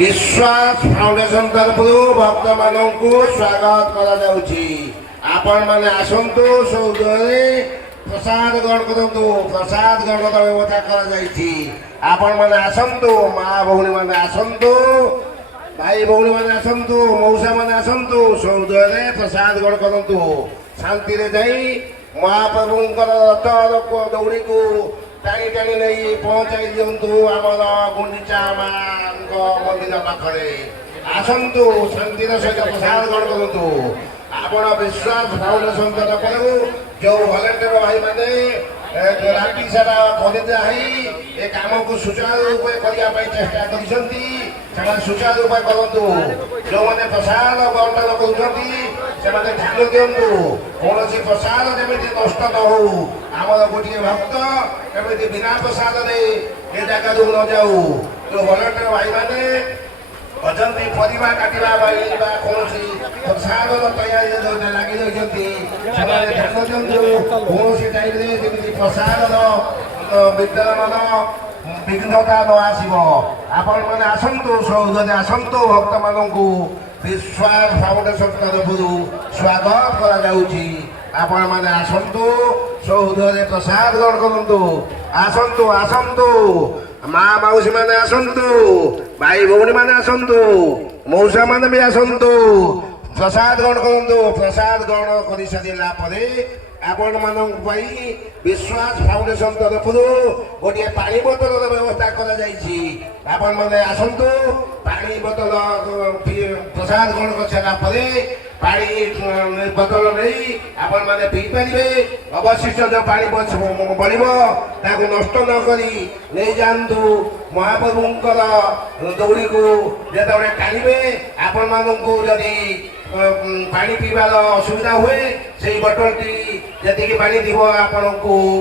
विश्वास फाउंडेशन तरफ भक्त मानक स्वागत कर आसतु सौदे प्रसाद ग्रहण करूँ प्रसाद ग्रहण व्यवस्था कर आसतु माँ भौणी मैंने आसतु भाई भौणी मैंने आसतु मौसा मैंने आसतु सौदे प्रसाद ग्रहण करूँ शांति महाप्रभु रथ दौड़ी को टाणी टाणी नहीं पहुंचाई दिंतु आमर गुंडीचा मंदिर पाखे आसतु शांति सहित प्रसाद ग्रहण करूँ आपण विश्वास फाउंडेशन तरफ जो भलेंटियर भाई मैंने राति सारा खरीदा है काम को सुचारू रूप करने चेष्टा कर सुचारू रूप करूँ जो मैंने प्रसाद बंटन कर ध्यान दिंतु कौन प्रसाद जमी नष्ट न हो आमर गोटे भक्त कमी बिना प्रसाद जगह न जाऊ जो भलेंटियर भाई मैंने अजंती परिवार काटिबा कौन प्रसाद तैयारी लगी ध्यान दिंतु कौन टाइम प्रसाद विद्यमान विघ्नता न आसो आपण मैंने आसतु सौदे आसतु भक्त मानक विश्वास फाउंडेशन तरफ स्वागत कर मैंने आसतु सौदे प्रसाद ग्रहण करूँ आसतु आसतु माँ मौसी मैंने आसतु भाई भौणी मैंने आसतु मौसा मैंने भी आसतु प्रसाद ग्रहण करूँ प्रसाद ग्रहण कर सारा आपण मान विश्वास फाउंडेशन तरफ गोटे पानी बोतल व्यवस्था कर मैंने आसतु पानी बोतल प्रसाद ग्रहण कर सारापर पानी बोतल नहीं आपण मैंने पी पारे अवशिष्ट जो पानी बढ़ नष्ट नक नहीं जातु महाप्रभुंर दौड़ी को जो टाणे आपण मानक जदि पानी पीवार असुविधा हुए से बोतल टी जी पानी थी आपन को